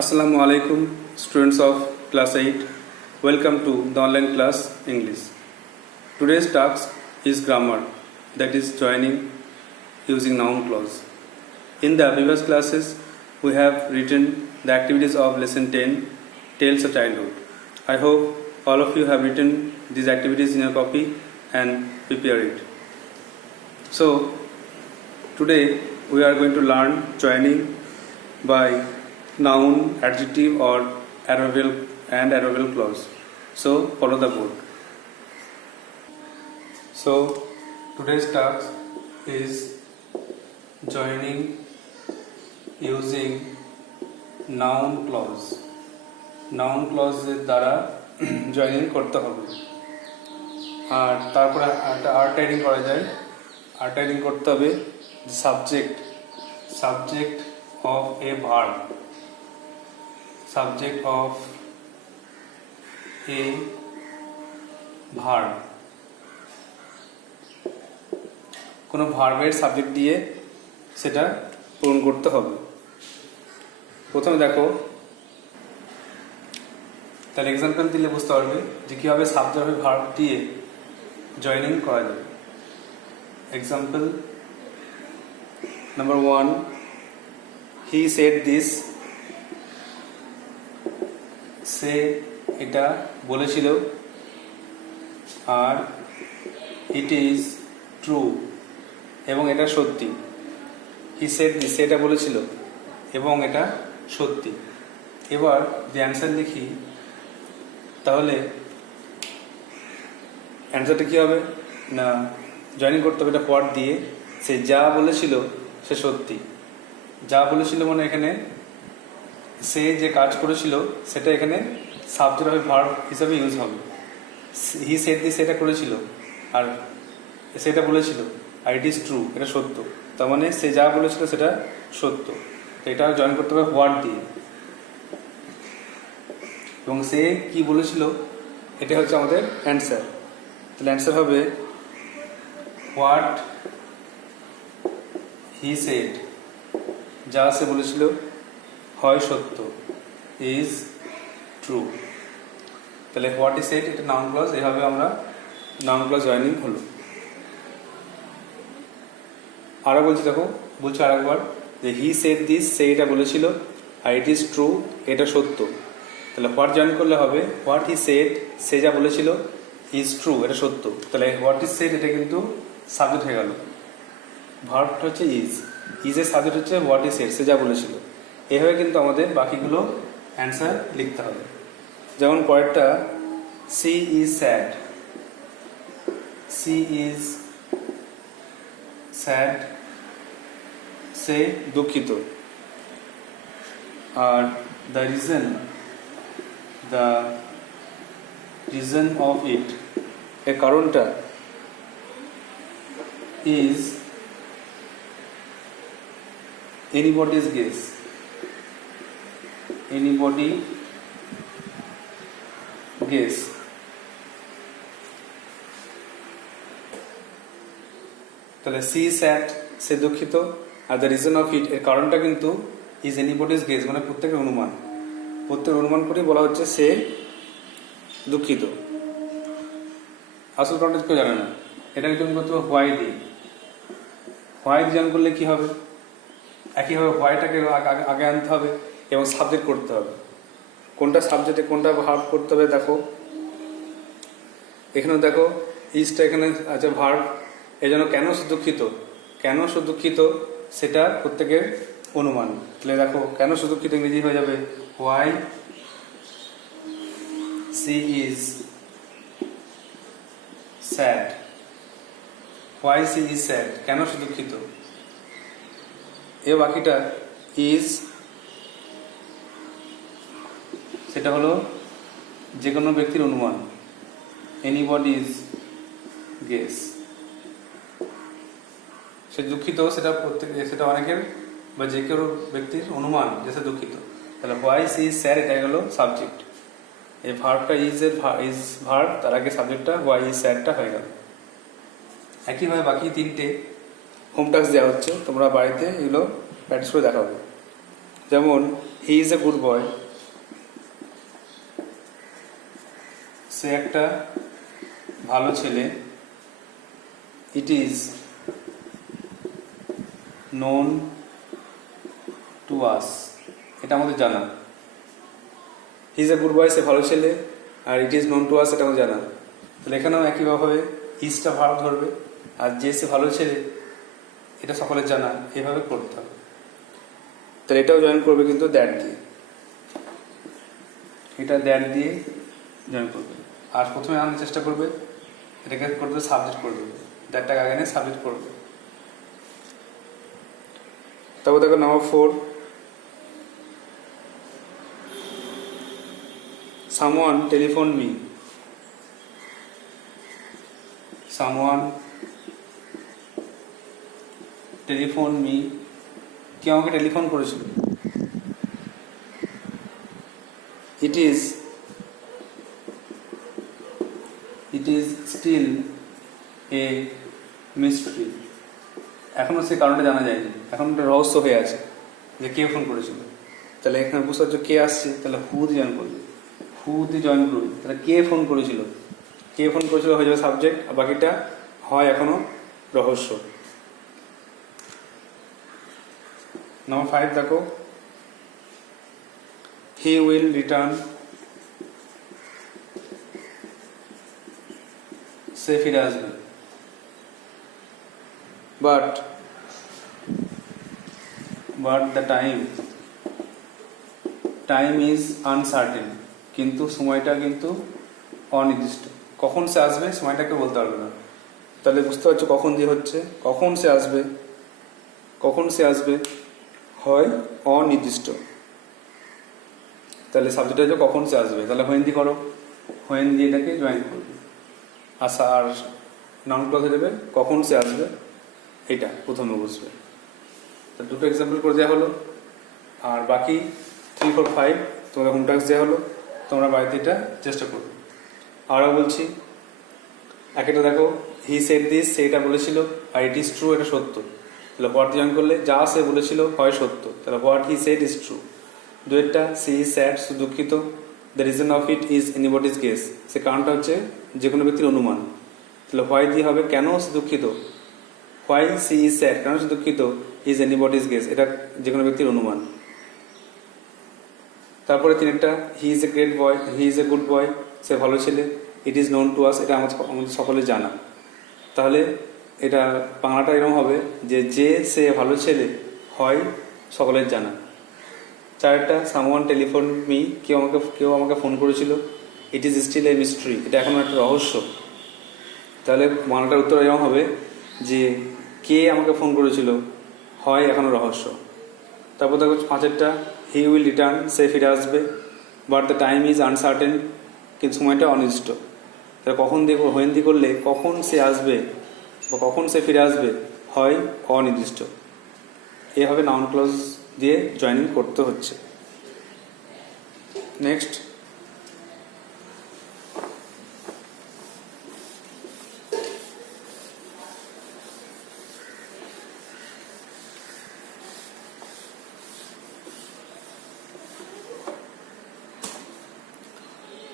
Assalamu alaikum, students of class 8. Welcome to the online class English. Today's task is grammar, that is joining using noun clause. In the previous classes, we have written the activities of lesson 10, Tales of Childhood. I hope all of you have written these activities in your copy and prepare it. So, today we are going to learn joining by noun, adjective or adverbial clause. So follow the board. So today's task is joining using noun clause. Noun clause এর দ্বারা joining করতে হবে। আর তারপরে একটা art writing করা যায়। Art writing করতে হবে subject of a verb. Subject of a verb. কোনো ভার্বের সাবজেক্ট দিয়ে সেটা পূরণ করতে হবে। প্রথমে দেখো, তার এক্সাম্পল দিলে বুঝতে পারবে যে কিভাবে সাবজেক্ট অফ ভার্ব দিয়ে জয়েনিং করা যাবে। Example number 1, he said this. সে এটা বলেছিল, আর it is true এবং এটা সত্যি। he said this, এটা বলেছিল এবং এটা সত্যি। এবার যে অ্যান্সার লিখি, তাহলে অ্যান্সারটা কি হবে না, জয়েনিং করতে হবে এটা হোয়াট দিয়ে। সে যা বলেছিল সে সত্যি। যা বলেছিল মানে এখানে সে যে কাজ করেছিল সেটা এখানে সাবজেক্ট অফ ভার্ব হিসাবে ইউজ হবে। হি সেড দিস, সেটা করেছিল আর সেটা বলেছিল, আর ইট ইজ ট্রু, এটা সত্য। তার মানে সে যা বলেছিল সেটা সত্য। এটা জয়েন করতে হবে হোয়াট দিয়ে, এবং সে কি বলেছিল এটা হচ্ছে আমাদের অ্যান্সার। তাহলে অ্যান্সার হবে হোয়াট হি সেড, যা সে বলেছিল হয় সত্য, ইজ ট্রু। তাহলে হোয়াট ইজ সেড এটা নাউন ক্লজ, এভাবে আমরা নাউন ক্লজ জয়েনিং হলো। আরো বলছি, দেখো বলছি আরেকবার যে হি সেড দিস, সে এটা বলেছিল, আর ইট ইজ ট্রু, এটা সত্য। তাহলে হোয়াট জয়েন করলে হবে হোয়াট হি সেড, সে যা বলেছিল, ইজ ট্রু, এটা সত্য। তাহলে হোয়াট ইজ সেড এটা কিন্তু সাবজেক্ট হয়ে গেল, ভার্বটা হচ্ছে ইজের সাবজেক্ট হচ্ছে হোয়াট ইজ সেড, সে যা বলেছিল। এভাবে কিন্তু আমাদের বাকিগুলো অ্যান্সার লিখতে হবে। যেমন পরেরটা, she is sad. She is sad, সে দুঃখিত। আর দ্য রিজন অফ ইট, এর কারণটা, is anybody's guess. Anybody guess. তাহলে সি স্যাড, সে দুঃখিত, আর দ্য রিজন অফ ইট, এর কারণটা কিন্তু ইজ এনিবডিজ গেস, মানে প্রত্যেকের অনুমান করে বলা হচ্ছে সে দুঃখিত। আসল কারণটা কেউ জানে না। এটাকে জয়েন করতে হবে হোয়াই দিয়ে। হোয়াই জয়েন করলে কি হবে, একইভাবে হোয়াইটাকে আগে আনতে হবে এবং সাবজেক্ট করতে হবে। কোনটা সাবজেক্টে কোনটা ভার্ব করতে হবে দেখো, এখানে দেখো ইজটা এখানে আছে ভার্ব, এই জন্য কেন সে দুঃখিত সেটা প্রত্যেকের অনুমান। তাহলে দেখো কেন সে দুঃখিত ইংরেজি হয়ে যাবে why C is sad. Why C is sad, কেন সে দুঃখিত। এ বাকিটা ইজ, সেটা হলো যে কোনো ব্যক্তির অনুমান, এনিবডিজ গেস। সে দুঃখিত, সেটা অনেকের বা যে কেউ ব্যক্তির অনুমান যে সে দুঃখিত। তাহলে হোয়াই সি ইজ স্যাড এটা হলো সাবজেক্ট। এই ভার্বটা ইজ ভার্ব, তার আগে সাবজেক্টটা হোয়াই ইজ স্যাডটা হয়ে গেল। একইভাবে বাকি তিনটে হোম টাস্ক দেওয়া হচ্ছে, তোমরা বাড়িতে এগুলো প্র্যাকটিস করে দেখাবো। যেমন হি ইজ এ গুড বয়, সে একটা ভালো ছেলে। It is known to us, এটা আমাদের জানা। হি ইজ এ গুড বয়, সে ভালো ছেলে, আর it is known to us, এটা আমাদের জানা। তাহলে এখানেও একইভাবে ইজটা ভার্ব ধরবে, আর যে সে ভালো ছেলে এটা সকলের জানা, এভাবে করতে হবে। তাহলে এটাও জয়েন করবে কিন্তু দ্যাট দিয়ে, এটা দ্যাট দিয়ে জয়েন করবে। আর প্রথমে আনার চেষ্টা করবে, এটাকে করবে সাবজেক্ট করে দেবে, দ্যাটটাকে আগে নিয়ে সাবজেক্ট করবে। তারপর দেখো number 4, someone telephone me. Someone telephone me, কে আমাকে টেলিফোন করেছিল। It is still a mystery, এখনো সে কারণটা জানা যায়নি, এখন একটা রহস্য হয়ে আছে যে কে ফোন করেছিল। তাহলে এখানে বুঝতে পারছো কে আসছে, তাহলে হু দিয়ে জয়েন করবে, হু দিয়ে জয়েন করবে। তাহলে কে ফোন করেছিল, কে ফোন করেছিল হয়ে যাবে সাবজেক্ট, আর বাকিটা হয় এখনো রহস্য। নাম্বার 5 দেখো, হি উইল রিটার্ন, সে ফিরে আসবে। But the time is uncertain, কিন্তু সময়টা কিন্তু অনির্দিষ্ট। কখন সে আসবে সময়টাকে বলতে পারবে না। তাহলে বুঝতে পারছো কখন দিয়ে হচ্ছে, কখন সে আসবে হয় অনির্দিষ্ট। তাহলে সাবজেক্ট হচ্ছে কখন সে আসবে, তাহলে হোয়েন দিয়ে করো, হোয়েন দিয়ে এটাকে জয়েন করবে। আসা আর নাউন ক্লজ হয়ে যাবে কখন সে আসবে, এটা প্রথমে বুঝবে। তো দুটো এক্সাম্পল করে দেওয়া হলো, আর বাকি 3, 4, 5 তোমাদের হোম টাস্ক দেওয়া হলো, তোমরা বাড়িতে এটা চেষ্টা করবে। আরও বলছি, একটা দেখো, হি সেড দিস, সেটা বলেছিল, আর ইট ইজ ট্রু, এটা সত্য। তাহলে হোয়াট জয়েন করলে যা সে বলেছিল হয় সত্য, তাহলে what he said is true. দুয়েরটা, সি ইজ স্যাড, সে দুঃখিত, the reason of it is anybody's guess, সে কারণটা হচ্ছে যে কোনো ব্যক্তির অনুমান। তাহলে হোয়াই দিয়ে হবে কেন সে দুঃখিত, হোয়াই সি ইজ স্যাড, কেন সে দুঃখিত, ইজ এনিবডিজ গেস, এটা যে কোনো ব্যক্তির অনুমান। তারপরে তিনটা, he is a great boy, he is a good boy, সে ভালো ছেলে, it is known to us, এটা আমাদের সকলে জানা। তাহলে এটা বাংলাটা এরকম হবে যে সে ভালো ছেলে হয় সকলের জানা। চারটা, সামওয়ান টেলিফোন মি, কেউ আমাকে ফোন করেছিল, it is still a mystery, এটা এখনো একটা রহস্য। তাহলে বাংলাটার উত্তর এরকম হবে যে কে আমাকে ফোন করেছিল হয় এখনো রহস্য। তারপর দেখো 5টা, হি উইল রিটার্ন, সে ফিরে আসবে, but the time is uncertain, কিন্তু সময়টা অনির্দিষ্ট। তাহলে কখন দেখবো, হোয়েন দি করলে কখন সে আসবে বা কখন সে ফিরে আসবে হয় অনির্দিষ্ট। এভাবে নাউন ক্লজ দিয়ে জয়েনিং করতে হচ্ছে। নেক্সট,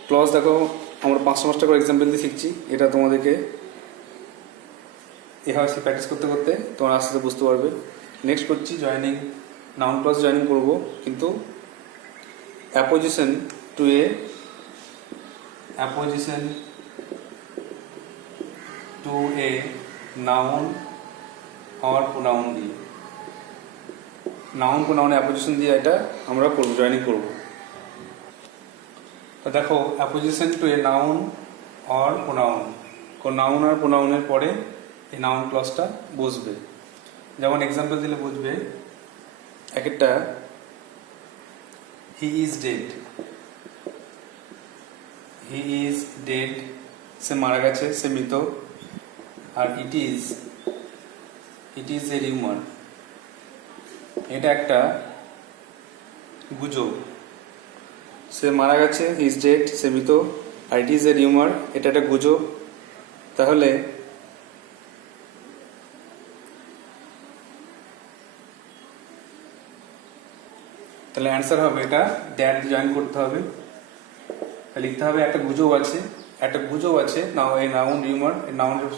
ক্লজ দেখো, আমরা 5টা করে এক্সাম্পল দিয়ে শিখছি, এটা তোমাদেরকে এভাবে প্র্যাকটিস করতে করতে তোমরা আস্তে আস্তে বুঝতে পারবে। নেক্সট করছি জয়েনিং, নাউন ক্লজ জয়েনিং করবো, কিন্তু apposition to a noun or pronoun দিয়ে, নাউন প্রোনাউনে অ্যাপোজিশন দিয়ে এটা আমরা করবো, জয়েনিং করবো। তো দেখো, apposition to a noun or pronoun, noun আর প্রোনাউনের পরে এই নাউন ক্লজটা বসবে। যেমন এক্সাম্পল দিলে বুঝবে, একটা, হি ইজ ডেড, সে মারা গেছে, সে মৃত। আর ইট ইজ এ রিউমার, এটা একটা গুজব। সে মারা গেছে, হি ইজ ডেড, সে মৃত, আর ইট ইজ এ রিউমার, এটা একটা গুজব। তাহলে তাহলে অ্যান্সার হবে এটা দ্যাট দিয়ে জয়েন করতে হবে। লিখতে হবে একটা গুজব আছে নাও এই নাউন রিউমার এই নাউনের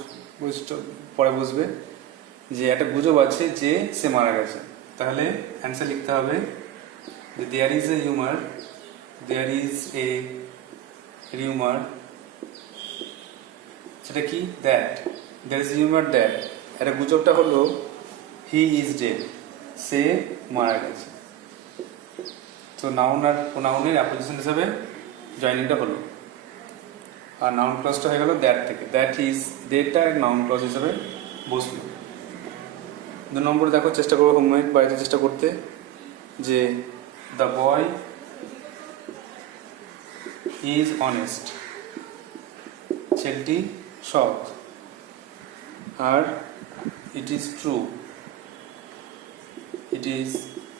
পরে বুঝবে যে একটা গুজব আছে যে সে মারা গেছে। তাহলে অ্যান্সার লিখতে হবে যে দেয়ার ইজ এ রিউমার, সেটা কি that, there is rumour that, একটা গুজবটা হলো হি ইজ ডেড, সে মারা গেছে। তো নাউন আর প্রোনাউনের অ্যাপ্লিকেশন হিসাবে জয়েনিংটা হলো, আর নাউন ক্লজটা হয়ে গেল দ্যাট থেকে, দ্যাট ইজ ডেটটা নাউন ক্লজ হিসাবে বসলো। 2 নম্বরে দেখো, চেষ্টা করবো হোমওয়ার্ক বাড়িতে চেষ্টা করতে, যে দ্য বয় ইজ অনেস্ট, ছেলেটি সৎ, আর ইট ইজ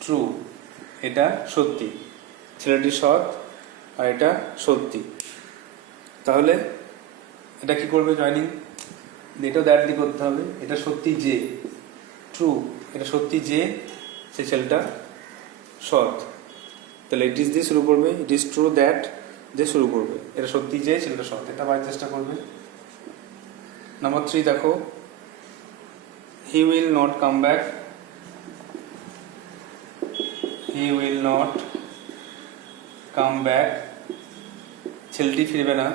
ট্রু, এটা সত্যি, ছেলেটি সৎ আর এটা সত্যি। তাহলে এটা কি করবে জয়েনিং, এটাও দ্যাট দিয়ে করতে হবে। এটা সত্যি যে, ট্রু, এটা সত্যি যে সে ছেলেটা সৎ, তাহলে ইট ইজ দিয়ে শুরু করবে, ইট ইজ ট্রু দ্যাট দিয়ে শুরু করবে, এটা সত্যি যে ছেলেটা সৎ, এটা বাড়ির চেষ্টা করবে। নাম্বার 3 দেখো, he will not come back, ছেলেটি ফিরবে না,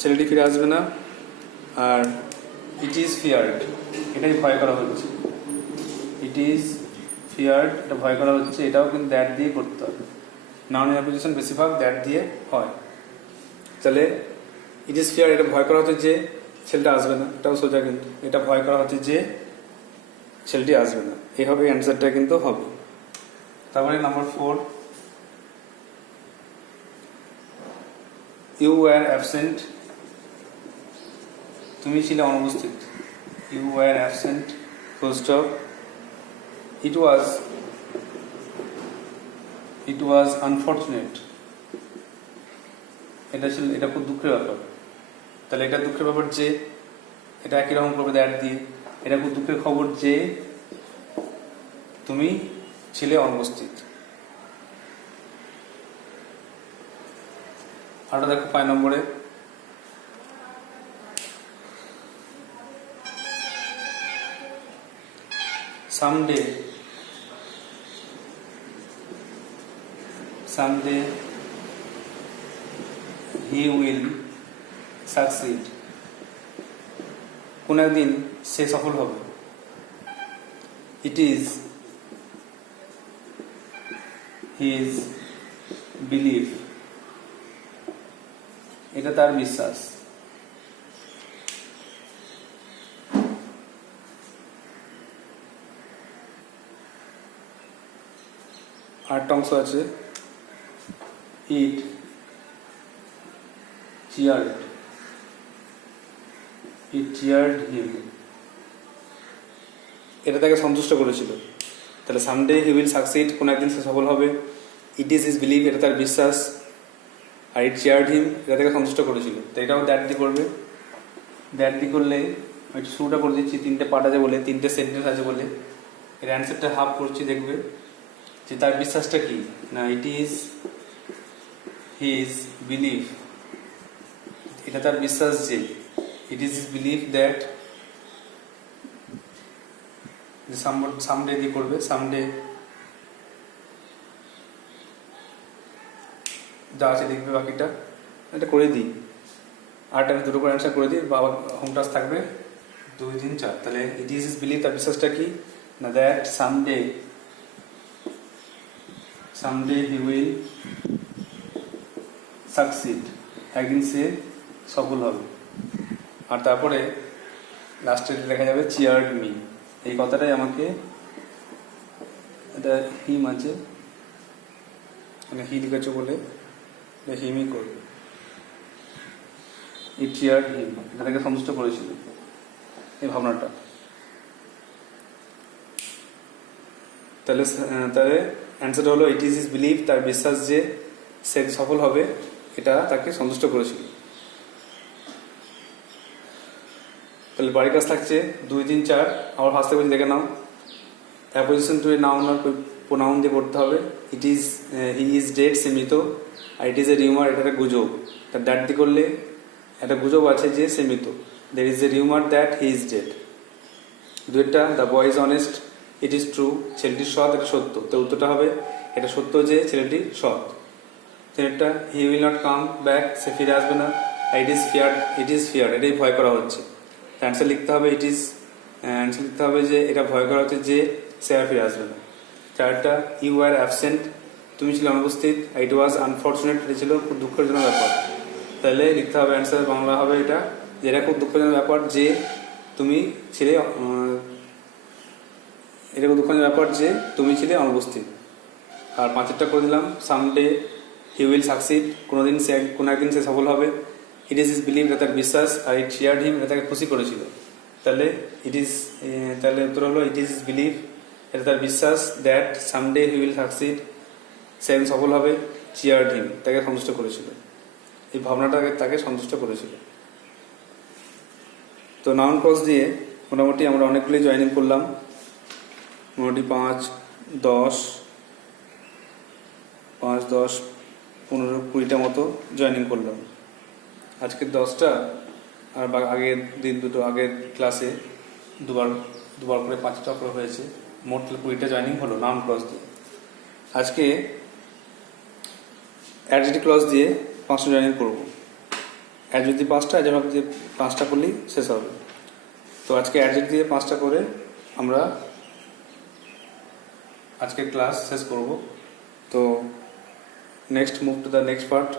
ছেলেটি ফিরে আসবে না। আর ইট ইজ ফিয়ার্ড, এটাই ভয় করা হচ্ছে, এটা ভয় করা হচ্ছে, এটাও কিন্তু দ্যাট দিয়ে করতে হবে। নাউন অ্যাপ্লিকেশন বেশিরভাগ দ্যাট দিয়ে হয়। তাহলে ইট ইজ ফিয়ার, এটা ভয় করা হচ্ছে যে ছেলেটা আসবে না, এটাও সোজা, কিন্তু এটা ভয় করা হচ্ছে যে ছেলেটি আসবে না, এইভাবে অ্যান্সারটা কিন্তু হবে। তারপরে নাম্বার 4, ইউ ওয়্যার অ্যাবসেন্ট, তুমি ছিলে অনুপস্থিত, you were absent, full stop. It was unfortunate, এটা খুব দুঃখের ব্যাপার। তাহলে এটা দুঃখের ব্যাপার যে, এটা একই রকম করবে দ্যাট দিয়ে। এটা খুব দুঃখের খবর যে তুমি ছিলে অনুপস্থিত। আরটা দেখো 5 নম্বরে, someday he will succeed, কোন একদিন সে সফল হবে। it is his belief, এটা তার বিশ্বাস। আরেকটা অংশ আছে, ইট চিয়ার্ড হিম, এটা তাকে সন্তুষ্ট করেছিল। তাহলে সামডে হি উইল সাকসিড, কোন একদিন সে সফল হবে। ইট ইজ হিজ বিলিভ, এটা তার বিশ্বাস। আর ইট চিয়ার্ড হিম, এটা তাকে সন্তুষ্ট করেছিল। তো এটাও দ্যাট দিয়ে করবে। দ্যাট দিয়ে করলে আমি শুরুটা করে দিচ্ছি, 3টে পার্ট আছে বলে, 3টে সেন্টেন্স আছে বলে, এর অ্যান্সারটা হাফ করছি, দেখবে যে তার বিশ্বাসটা কি না, ইট ইজ হিজ বিলিভ, এটা তার বিশ্বাস যে, it is his believe that, someday দিয়ে করবে, সামডে যা আছে দেখবে, বাকিটা এটা করে দিই। আরটা আমি 2টো করে অ্যান্সার করে দিই, বাবা হোম টাস্ক থাকবে 2, 3, 4। তাহলে ইট ইজ হিজ বিলিভ, তার বিশ্বাসটা কি না, that someday he will succeed, একদিন সে সফল হবে। আর তারপরে লাস্টে লেখা যাবে চিয়ার্ড মি, এই কথাটাই আমাকে, এটা হিম আছে, মানে হি লিখেছে বলে হিমই করবে। ইট চিয়ার্ড হিম, এটা তাকে সন্তুষ্ট করেছিল, এই ভাবনাটা। তাহলে অ্যান্সার হলো ইট ইজ হিজ বিলিভ, তার বিশ্বাস যে সে সফল হবে, এটা তাকে সন্তুষ্ট করেছিল। তাহলে বাড়ির কাজ থাকছে 2, 3, 4, আবার ফার্স্ট থেকে দেখে নাও। অ্যাপোজিশন টু এ নাউন আর প্রোনাউন দিয়ে করতে হবে। It is he is dead সে মৃত, আর ইট ইজ এ রিউমার এটা একটা গুজব। তার দ্যাট দিয়ে করলে একটা গুজব আছে যে সে মৃত। There is a rumour that he is dead. দুইটা the boy is honest, it is true, ছেলেটি সৎ, এটা সত্য। তো উত্তরটা হবে এটা সত্য যে ছেলেটি সৎ। তিনটা he will not come back, সে ফিরে আসবে না। ইট ইজ ফিয়ার, এটাই ভয় করা হচ্ছে। অ্যান্সার লিখতে হবে অ্যান্সার লিখতে হবে যে এটা ভয় করা হচ্ছে যে সে আর ফিরে আসবে না। চারটা ইউ আর অ্যাবসেন্ট, তুমি ছিলে অনুপস্থিত। ইট ওয়াজ আনফর্চুনেট, এটা ছিল খুব দুঃখজনক ব্যাপার। তাহলে লিখতে হবে অ্যান্সার বাংলা হবে এটা, যে এটা খুব দুঃখজনক ব্যাপার যে তুমি ছিলে এটা খুব দুঃখজনক ব্যাপার যে তুমি ছিলে অনুপস্থিত। আর পাঁচেরটা করে দিলাম সামডে হি উইল সাকসিড, কোনো একদিন সে সফল হবে। ইট ইজ বিলিভ, এটা তার বিশ্বাস। আর ইট শিয়ার্ড হিম, এটা তাকে খুশি করেছিল। তাহলে তাহলে উত্তর হলো ইট ইজ বিলিভ, এটা তার বিশ্বাস। That someday he will succeed, সে একদিন সফল হবে। চিয়ার্ড হিম, তাকে সন্তুষ্ট করেছিল। এই ভাবনাটা তাকে সন্তুষ্ট করেছিল। তো নাউন ক্লজ দিয়ে মোটামুটি আমরা অনেকগুলি জয়েনিং করলাম, মোটামুটি 5, 10, 15, 20টা মতো জয়েনিং করলাম। আজকে 10টা, আর আগের দিন আগের ক্লাসে দুবার করে 5টা করে হয়েছে। মোট 20টা জয়েনিং হলো নাউন ক্লজ দিয়ে। আজকে অ্যাডজেক্টিভ ক্লজ দিয়ে 5টা জয়েনিং করবো। অ্যাডজেক্টিভ 5টা, অ্যাডজেক্টিভ দিয়ে 5টা করলেই শেষ হবে। তো আজকে অ্যাডজেক্টিভ দিয়ে 5টা করে আমরা আজকে ক্লাস শেষ করব। তো next move to the next part.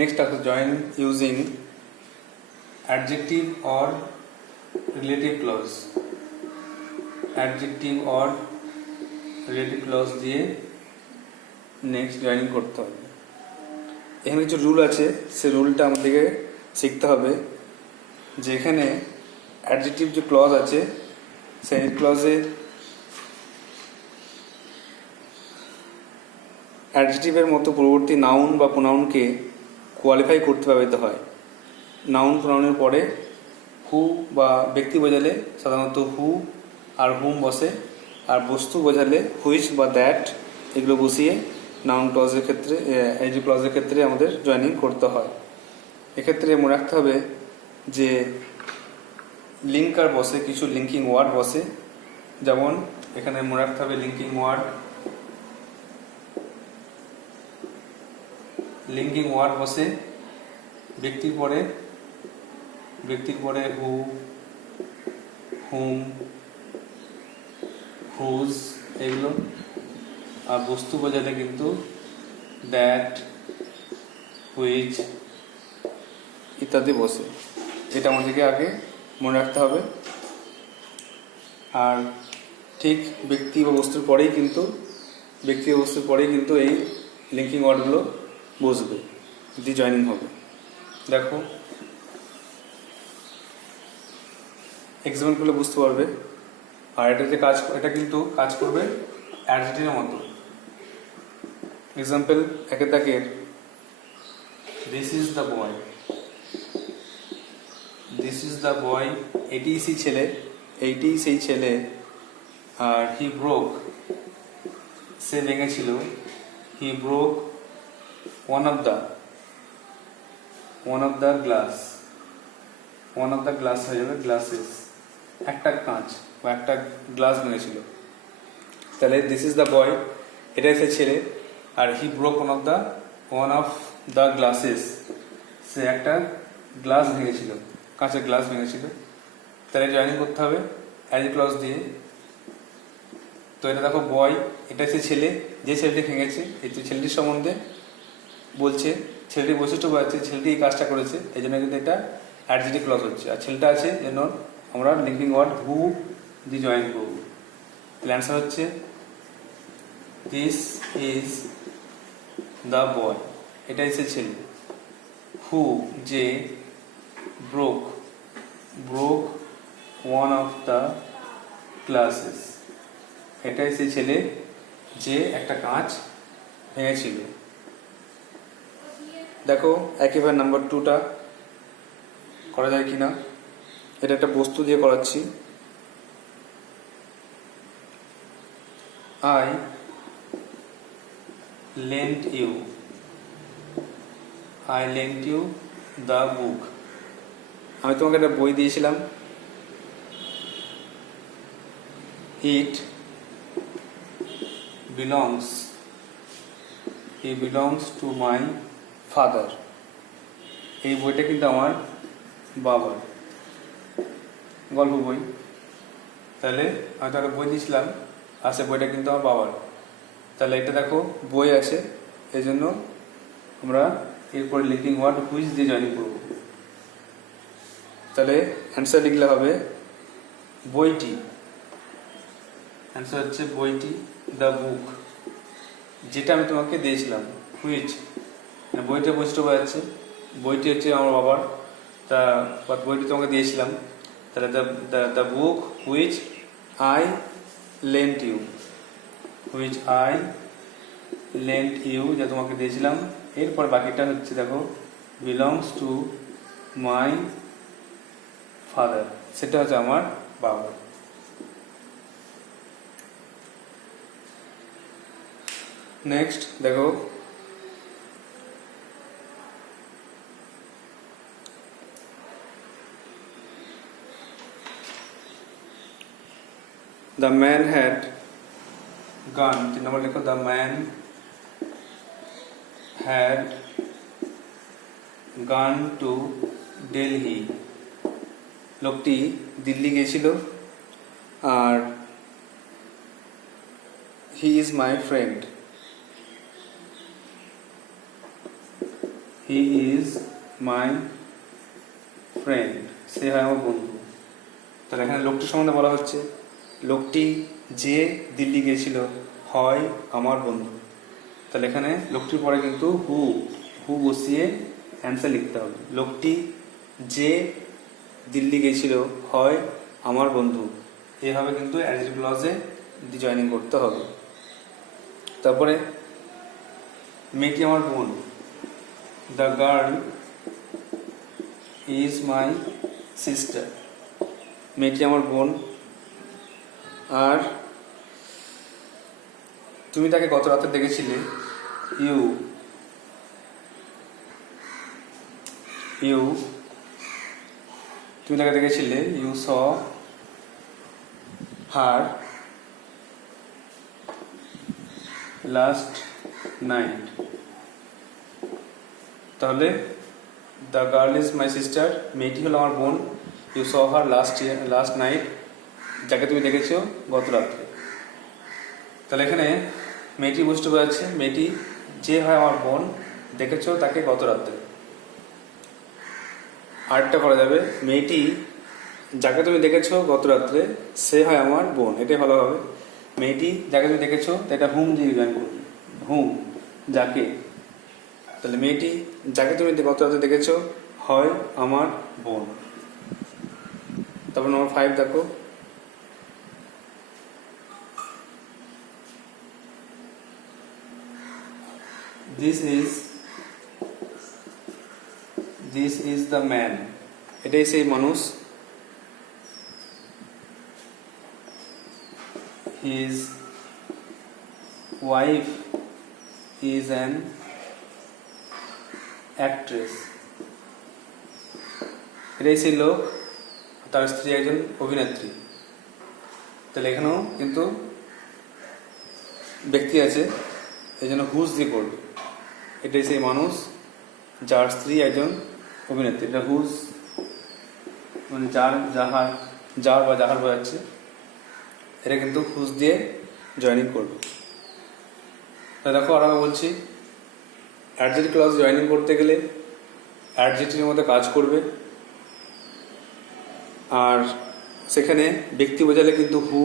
Next, after join using adjective or relative clause. Adjective or relative clause দিয়ে নেক্সট জয়েনিং করতে হবে। এখানে কিছু রুল আছে, সে রুলটা আমাদেরকে শিখতে হবে। যেখানে অ্যাডজেক্টিভ যে ক্লজ আছে, সেই ক্লজে অ্যাডজেক্টিভের মতো পরবর্তী নাউন বা প্রোনাউনকে কোয়ালিফাই করতে পারতে হয়। নাউন প্রোনাউনের পরে হু বা ব্যক্তি বোঝালে সাধারণত হু আর হুম বসে, আর বস্তু বোঝালে হুইচ বা দ্যাট, এগুলো বসিয়ে নাউন ক্লজের ক্ষেত্রে অ্যাডজেক্টিভ ক্লজের ক্ষেত্রে আমাদের জয়েনিং করতে হয়। এক্ষেত্রে মনে রাখতে হবে যে লিঙ্কার বসে, কিছু লিঙ্কিং ওয়ার্ড বসে। যেমন এখানে মনে রাখতে হবে লিঙ্কিং ওয়ার্ড বসে ব্যক্তির পরে হু, হুম, হুজ, এগুলো। আর বস্তু বোঝালে কিন্তু দ্যাট, হুইচ ইত্যাদি বসে। এটা আমাদেরকে আগে মনে রাখতে হবে। আর ঠিক ব্যক্তি বা বস্তুর পরেই কিন্তু এই লিঙ্কিং ওয়ার্ডগুলো বসবে, যদি জয়েনিং হবে। দেখো এক্সাম্পলগুলো বুঝতে পারবে। আর এটা কিন্তু কাজ করবে অ্যাডজেক্টিভের মতো। এক্সাম্পল একের দাগের দিস ইজ দ্য বয়, এটি সেই ছেলে। আর হি ব্রোক, সে ভেঙেছিল। He broke one of the glass হয়ে যাবে গ্লাসেস, একটা কাঁচ বা একটা গ্লাস ভেঙেছিল। তাহলে দিস ইজ দ্য বয়, এটা সে ছেলে। আর he broke one of the glasses, সে একটা গ্লাস ভেঙেছিল, কাঁচের গ্লাস ভেঙেছিল। তাহলে জয়েনিং করতে হবে অ্যাডজেক্টিভ ক্লজ দিয়ে। তো এটা দেখো বয়, এটা সে ছেলে, যে ছেলেটি ভেঙেছে। এই ছেলেটির সম্বন্ধে বলছে, ছেলেটির বৈশিষ্ট্য বলছে, ছেলেটি এই কাজটা করেছে, এই জন্য কিন্তু এটা অ্যাডজেক্টিভ ক্লজ হচ্ছে। আর ছেলেটা আছে জন্য আমরা লিঙ্কিং ওয়ার্ড হু দিয়ে জয়েন করব। তাহলে অ্যান্সার হচ্ছে দিস ইজ দ্য বয়, এটাই সে ছেলে। হু যে broke broke one of the glasses. এটাই সেই ছেলে যে একটা কাঁচ ভেঙেছিল। দেখো একইভাবে নাম্বার 2টা করা যায় কিনা। এটা একটা বস্তু দিয়ে করাচ্ছি। I lent you the book. আমি তোমাকে একটা বই দিয়েছিলাম। It belongs to my father. এই বইটা কিন্তু আমার বাবার গল্প বই। তাহলে আমি তাকে বই দিয়েছিলাম আর সে বইটা কিন্তু আমার বাবার। তাহলে এটা দেখো বই আছে, এই জন্য আমরা এরপরে লিঙ্কিং ওয়ার্ড হুইচ দিয়ে জয়েন করব। তাহলে অ্যান্সার লিখলে হবে বইটি। অ্যান্সার হচ্ছে বইটি, দ্য বুক, যেটা আমি তোমাকে দিয়েছিলাম। হুইচ বইটা বুঝতে পারছে, বইটি হচ্ছে আমার বাবার, তা বইটি তোমাকে দিয়েছিলাম। তাহলে the book which I lent you, যা তোমাকে দিয়েছিলাম। এরপর বাকিটা হচ্ছে দেখো বিলংস টু মাই ফাদার, সেটা হচ্ছে আমার বাবা। নেক্সট দেখো the man had gone, 3 নম্বর লেখো the man had gone to Delhi. লোকটি দিল্লি গিয়েছিল। আর he is my friend, সে হয় আমার বন্ধু। তাহলে এখানে লোকটির সম্বন্ধে বলা হচ্ছে, লোকটি যে দিল্লি গিয়েছিল হয় আমার বন্ধু। তাহলে এখানে লোকটির পরে কিন্তু হু বসিয়ে অ্যান্সার লিখতে হবে। লোকটি যে দিল্লি গিয়েছিল হয় আমার বন্ধু, এভাবে কিন্তু অ্যাডজেক্টিভ ক্লজে জয়েনিং করতে হবে। তারপরে মেয়েটি আমার বোন, the girl is my sister, মেয়েটি আমার বোন। আর তুমি তাকে গত রাতে দেখেছিলে, ইউ তুমি তাকে দেখেছিলে, you saw her last night. তাহলে the girl is my sister, মেয়েটি হলো আমার বোন। You saw her last night, যাকে তুমি দেখেছো গত রাত্রে। তাহলে এখানে মেয়েটি বুঝতে পারছে, মেয়েটি যে হয় আমার বোন, দেখেছো তাকে গত রাত্রে। আরেকটা করা যাবে, মেয়েটি যাকে তুমি দেখেছো গত রাত্রে সে হয় আমার বোন, এটাই ভালো হবে। মেয়েটি যাকে তুমি দেখেছো এটা হুম দিয়ে জয়েন করবে, হুম যাকে। তাহলে মেয়েটি যাকে তুমি গত রাত্রে দেখেছো হয় আমার বোন। তারপর নম্বর 5 দেখো, This is the man. এটাই সেই মানুষ। His wife is an actress. এটাই সেই লোক, তার স্ত্রী একজন অভিনেত্রী। তাহলে এখানেও কিন্তু ব্যক্তি আছে, এই জন্য হুজ দিয়ে করবে। এটাই সেই মানুষ যার স্ত্রী একজন অভিনেত্রী। এটা হুজ মানে যার বা যাহার বোঝাচ্ছে, এটা কিন্তু হুজ দিয়ে জয়েনিং করবে। দেখো আর আমি বলছি, অ্যাডজেক্টিভ ক্লজ জয়েনিং করতে গেলে অ্যাডজেক্টিভের মধ্যে কাজ করবে। আর সেখানে ব্যক্তি বোঝালে কিন্তু হু,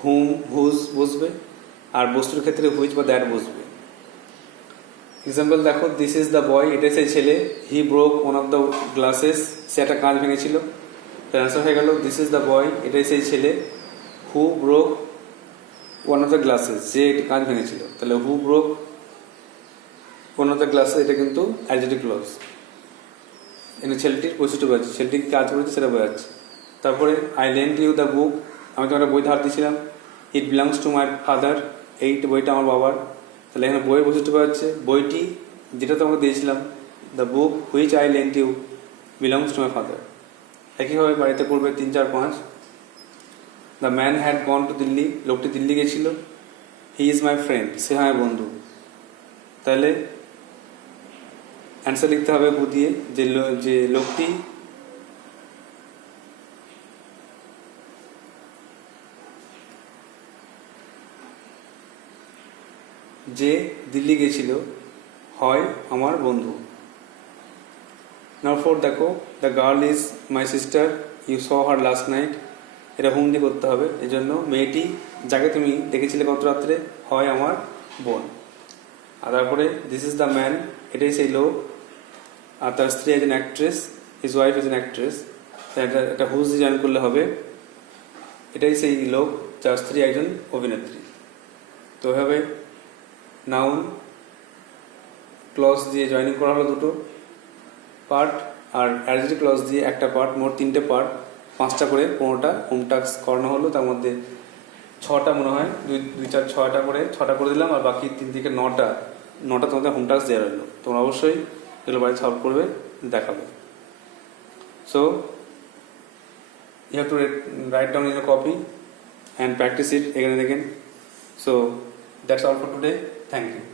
হুম, হুজ বসবে। আর বস্তুর ক্ষেত্রে হুইচ বা দ্যাট বসবে। এক্সাম্পল দেখো, দিস ইজ দ্য বয়, এটা সেই ছেলে। He broke one of the glasses, সে একটা কাঁচ ভেঙেছিল। তার অ্যান্সার হয়ে গেল দিস ইজ দ্য বয়, এটাই সেই ছেলে। Who broke one of the glasses, যে একটি কাঁচ ভেঙেছিল। তাহলে who broke one of the glasses, এটা কিন্তু অ্যাডজেক্টিভ ক্লজ। এখানে ছেলেটির বৈশিষ্ট্য বোঝাচ্ছে, ছেলেটি কাজ করেছে সেটা বোঝাচ্ছে। তারপরে I lent you the book, আমি তোমার বই ধার দিয়েছিলাম। It belongs to my father, এই বইটা আমার বাবার। তাহলে এখানে বইয়ের বৈশিষ্ট্য বোঝাচ্ছে, বইটি যেটা তোমাকে দিয়েছিলাম, the book which I lent you belongs to my father. একইভাবে বাড়িতে করবে 3, 4, 5। The man had gone to Delhi, লোকটি দিল্লি গেছিল। হি ইজ মাই ফ্রেন্ড, সে আমার বন্ধু। তাহলে অ্যান্সার লিখতে হবে হু দিয়ে, যে লোকটি যে দিল্লি গেছিল হয় আমার বন্ধু। নাম্বার 4 দেখো, the girl is my sister, you saw her last night. এটা হুম দিয়ে করতে হবে। এই জন্য মেয়েটি যাকে তুমি দেখেছিলে গত রাত্রে হয় আমার বোন। আর তারপরে দিস ইজ দ্য ম্যান, এটাই সেই লোক। আর তার স্ত্রী একজন actress, his wife is an actress. এটা হুজ দিয়ে জয়েন করলে হবে, এটাই সেই লোক যার স্ত্রী একজন অভিনেত্রী। তো এভাবে নাউন ক্লজ দিয়ে জয়েনিং করা হলো দুটো পার্ট, আর অ্যাডজেক্টিভ ক্লজ দিয়ে একটা পার্ট। মোট 3টে পার্ট, 5টা করে 15টা হোম টাস্ক করানো হলো। তার মধ্যে 6টা মনে হয় 2, 4, 6টা করে 6টা করে দিলাম, আর বাকি 3 থেকে 9টা তোমাদের হোম টাস্ক দেওয়া রইলো। তোমরা অবশ্যই এগুলো বাড়ি সলভ করবে, দেখাবে। So you have to write down in a copy and practice it again and again. So that's all for today. Thank you.